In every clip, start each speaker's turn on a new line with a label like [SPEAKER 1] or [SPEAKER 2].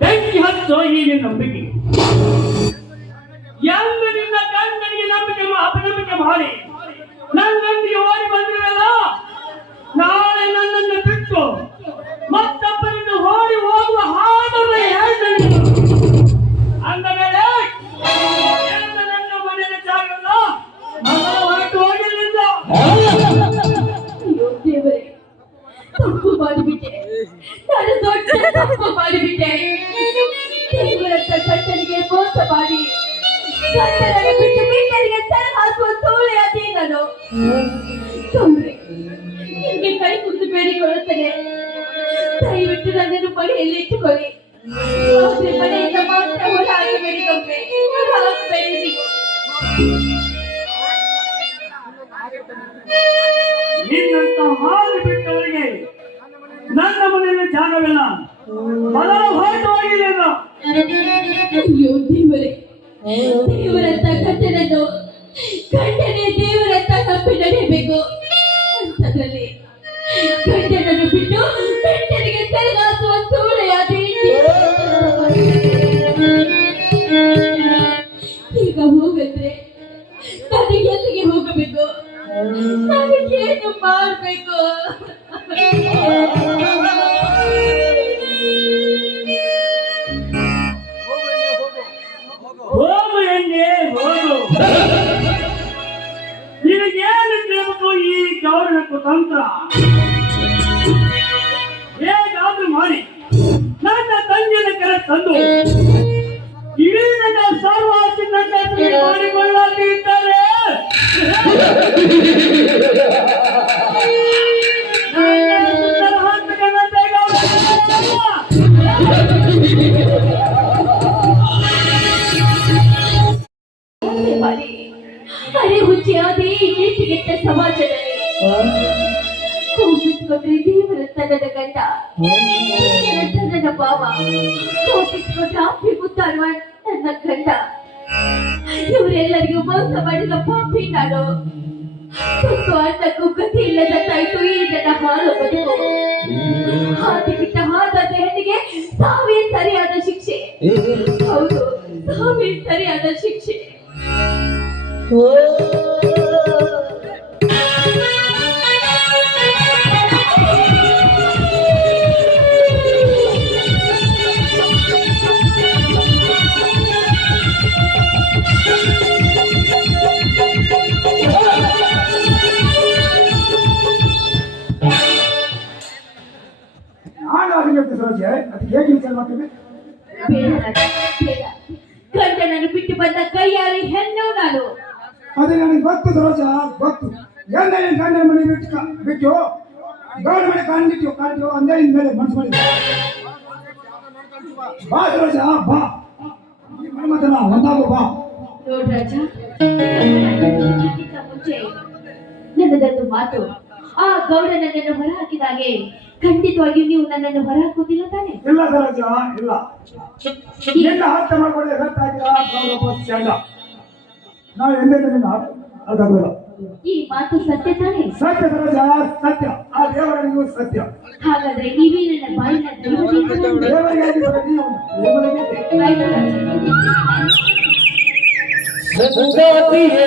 [SPEAKER 1] ಬೆಂಕಿ ಹಚ್ಚೋ ಈ ನಿನ್ನ ನಂಬಿಕೆ. ಎಂದು ನಿನ್ನ ಗಂಡನಿಗೆ ನಂಬಿಕೆ ಅಪನಂಬಿಕೆ ಮಾಡಿ. ನನ್ನೊಂದಿಗೆ ಓಡಿ ಬಂದಿರಲ್ಲ? ನಾಳೆ ನನ್ನನ್ನು ಬಿಟ್ಟು ಮತ್ತೊಬ್ಬರಿಂದ ಓಡಿ ಹೋಗುವ ಹಾಡನ್ನು
[SPEAKER 2] ನಿಮಗೆ ಕೈ ಕುಂದು ಬೇಡಿಕೊಳ್ಳುತ್ತೇನೆ ದಯವಿಟ್ಟು ನನ್ನನ್ನು ಮನೆಯಲ್ಲಿ ಇಟ್ಟುಕೊಳ್ಳಿ ಆದ್ರೆ ಮನೆಯಿಂದ ಮಾತ್ರ ಹೊರ ಹಾಕಬೇಡಿ ತೊಂದ್ರೆ ಹೊರ ಹಾಕಬೇಡಿ ನೀವು
[SPEAKER 1] ನಿನ್ನಂತ ಹಾಲು ಬಿಟ್ಟವರಿಗೆ ನನ್ನ ಮನೆಯಲ್ಲಿ ಜಾಗವಿಲ್ಲ ಮೊದಲ ಹೊರಟು ಹೋಗಿಲ್ಲ
[SPEAKER 2] ಅಯ್ಯೋ ದೇವರೇ ದೇವರಂತ ಕಟ್ಟಡನ್ನು ಗಂಡನೇ ನಡೆಯಬೇಕು ಅಂತದ್ರಲ್ಲಿ ಗಂಡನನ್ನು
[SPEAKER 1] ಕುತಂತ್ರ ಹೇಗಾದ್ರೂ ಮಾಡಿ. ನನ್ನ ತಂಗಿನ ಕರೆ ತಂದು
[SPEAKER 2] ಕೋಪಿಸ್ಕೊಂಡ್ರೆ ದೇವರ ತನ್ನದ ಗಂಡ ದೇವರ ತನ್ನದ ಭಾವ ಮುತ್ತಾಡುವ ನನ್ನ ಗಂಡ ಇವರೆಲ್ಲರಿಗೂ ಮೋಸ ಮಾಡಿದ ಪಾಪಿ ನಾನು ತುತ್ತು ಅನ್ನಕ್ಕೂ ಗತಿ ಇಲ್ಲದ ತಾಯ್ತು ಈ ನನ್ನ ಹಾಳು ಬದುಕು ಹಾದಿ ಬಿಟ್ಟ ಹಾದಾದ ಹೆಣ್ಣಿಗೆ ಸರಿಯಾದ ಶಿಕ್ಷೆ. ಹೌದು ಸಾವಿರ ಸರಿಯಾದ ಶಿಕ್ಷೆ ಕೈಯಾರೆ ಹೆಣ್ಣು ನಾನು.
[SPEAKER 3] ಅದೇ ನನಗೆ ಗೊತ್ತು ಸರೋಜ ಗೊತ್ತು. ಎಲ್ಲ ನಿನ್ ಗಂಡನ ಮನೆ ಬಿಟ್ಟು ಬಿಟ್ಟು ಗೌಡ ಮನೆ ಕಾಣ್ಬಿಟ್ಟು ಕಾಣ್ತೀವೋ ಅಂದೇ ನಿನ್ ಮೇಲೆ ಮನಸ್ಸು ಮಾಡಿದ್ದೆ ಬಾ ಸರೋಜ ಬಾ. ಈ ಮನ್ಮಥನ ಒಂದಾಗು ಬಾ.
[SPEAKER 2] ನೋಡ್ ರಾಜ ಮುಂಚೆ ನನ್ನದೊಂದು ಮಾತು. ಆ ಗೌಡ ನನ್ನನ್ನು ಹೊರಹಾಕಿದಾಗೆ ಖಂಡಿತವಾಗಿಯೂ ನೀವು ನನ್ನನ್ನು ಹೊರಹಾಕೋದಿಲ್ಲ ತಾನೆ.
[SPEAKER 3] ಇಲ್ಲ ಸರೋಜ ಇಲ್ಲ. ಅರ್ಥ ಮಾಡ್ಕೊಳ್ಳಿ ಗೊತ್ತಾಗಿಲ್ಲ ನಾವು ನಿನ್ನ
[SPEAKER 2] ಈ ಮಾತು ಸತ್ಯ ತಾನೆ.
[SPEAKER 3] ಸತ್ಯ ಸರೋಜ ಸತ್ಯ. ಆ ಸತ್ಯ.
[SPEAKER 2] ಹಾಗಾದ್ರೆ ನೀವೇ ನನ್ನ ಬಾಯಿನ.
[SPEAKER 3] ದೇವರಿಗೆ
[SPEAKER 4] ಸಂಗಾತಿಯೇ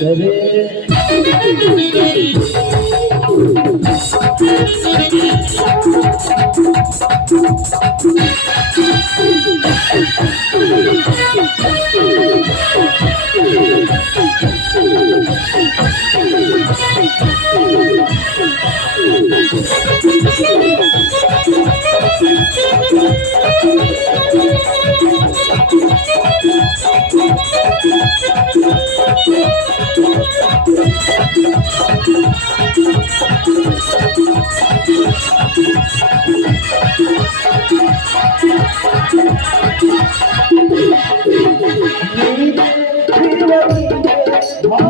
[SPEAKER 2] Ready? Thank you.
[SPEAKER 3] Vamos!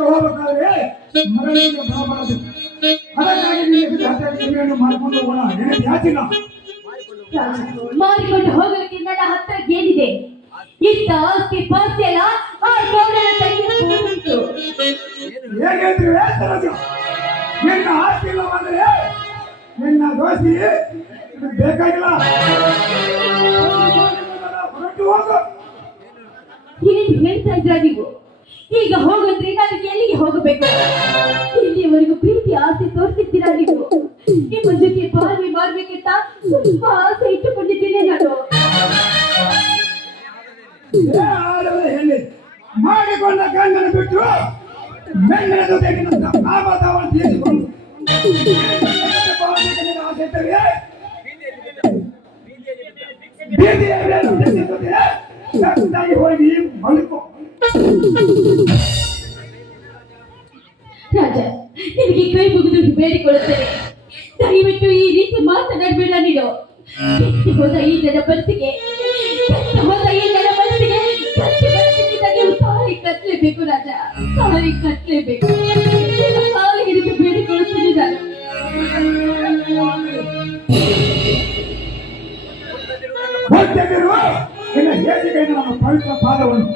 [SPEAKER 3] ಹೋಗ್ಬೇಕಾದ್ರೆ ಮಾಡ್ಕೊಂಡು ಹೋಗೋಣ
[SPEAKER 2] ರಾಜ ಮಾರಿಕೊಂಡು ಹೋಗಲಿಕ್ಕೆ ನನ್ನ ಹತ್ರ ಏನಿದೆ? ಇತ್ತ ಆಸ್ತಿ, ಪಾಸ್ತಿ ಎಲ್ಲ ಆ ಗೌಡನ ತಂಗಿ ಉಂಟು
[SPEAKER 3] ಹೇಗೆ ಹೇಳ್ತೀವಿ ಸರೋಜ, ನಿನ್ನ ಆಸ್ತಿ ಇಲ್ಲ ನಿನ್ನ ದೋಸ್ತಿ ಬೇಕಾಗಿಲ್ಲ. ಹೊರಟು ಹೋಗು
[SPEAKER 2] ಏನ್ ಹೇಳ್ತಾ ಇದ್ರ ನೀವು ಈಗ ಹೋಗಂದ್ರೆ ನಾನು ಎಲ್ಲಿಗೆ ಹೋಗಬೇಕು ಇಲ್ಲಿಯವರೆಗೂ ಪ್ರೀತಿ ಆಸೆ ತೋರಿಸಿದ್ದೀರಾ ನೀವು ನಿಮ್ಮ ಜೊತೆ ಬಾಳ್ವೆ ಮಾಡ್ಬೇಕಂತ ಸ್ವಲ್ಪ ಆಸೆ ಇಟ್ಟುಕೊಂಡಿದ್ದೀನಿ ನಾನು
[SPEAKER 3] ಏ ಆಡದ ಹೆಣ್ಣೆ ಮಾಡಿಕೊಂಡ ಗಂಡನ ಬಿಟ್ಟು ಮೆಂಗನ ಜೊತೆಗೆ ನನ್ನ ಕಾಮತವನ್ನು ತೀರಿಸಿಕೊಂಡು ಆಸೆ ಇಟ್ಟರೆ ಬೀದಿಯ ಮೇಲೆ ಹೆಣ್ಣಿನ ಜೊತೆ ಚಂದಾಗಿ ಹೋಗಿ ಬದುಕು
[SPEAKER 2] ರಾಜ, ನಿನಗೆ ಕೈ ಮುಗಿದು ಬೇಡಿಕೊಳ್ಳುತ್ತೇನೆ ದಯವಿಟ್ಟು ಈ ರೀತಿ ಮಾತನಾಡಬೇಡ ನೀನು. ಹೋದ ಈ ಜನ ಬಸ್ಸಿಗೆ ಹೋದ ಈ ನನ್ನ ಬಸ್ಸಿಗೆ ಕೆಟ್ಟ ಮನಸ್ಸಿನಿಂದ ನೀವು ತಾಳಿ ಕಟ್ಟಲೇಬೇಕು ರಾಜ, ತಾಳಿ ಕಟ್ಟಲೇಬೇಕು.
[SPEAKER 3] ಹೇಸಿಗೆ ನಮ್ಮ ಪವಿತ್ರ ಪಾದವನ್ನು.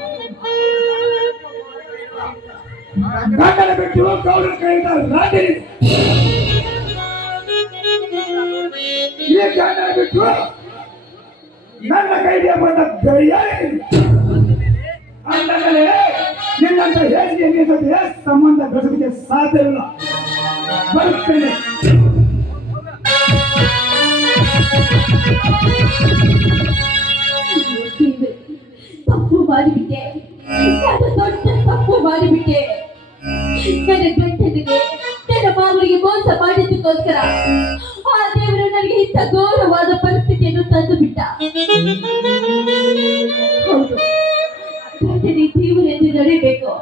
[SPEAKER 3] ಗಂಡನ ಬಿಟ್ಟು ಗೌರವ ಕೈಯಿಂದ ರಾಜಿ ಈ ಗಂಡನ ಬಿಟ್ಟು ನನ್ನ ಕೈಗೆ ಬಂದ ಅಂದಮೇಲೆ ನಿನ್ನಂತ ಹೇಸಿಗೆ ಸಂಬಂಧ ಬೆಳೆಸಲಿಕ್ಕೆ ಸಾಧ್ಯವಿಲ್ಲ. ಬರುತ್ತೇನೆ.
[SPEAKER 2] ಮಾಡಿದ್ದಕ್ಕೋಸ್ಕರ ಆ ದೇವರು ನನಗೆ ಇಂಥ ಘೋರವಾದ ಪರಿಸ್ಥಿತಿಯನ್ನು ತಂದು ಬಿಟ್ಟ ಹೌದು ದೇವರೆಂದು ನಡಿಬೇಕು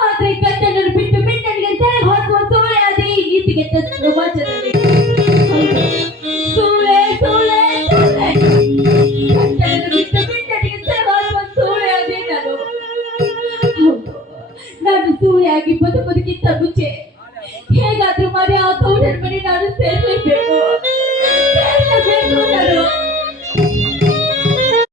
[SPEAKER 2] ಆದ್ರೆ ಗಂಡನನ್ನು ಬಿಟ್ಟು ಮಿಂಡನಿಗೆ ತೆರೆ ಹಾಕುವ ಸೂಳೆ ಅದೇ ಈ ನೀತಿಗೆ ಸಮಾಜದಲ್ಲಿ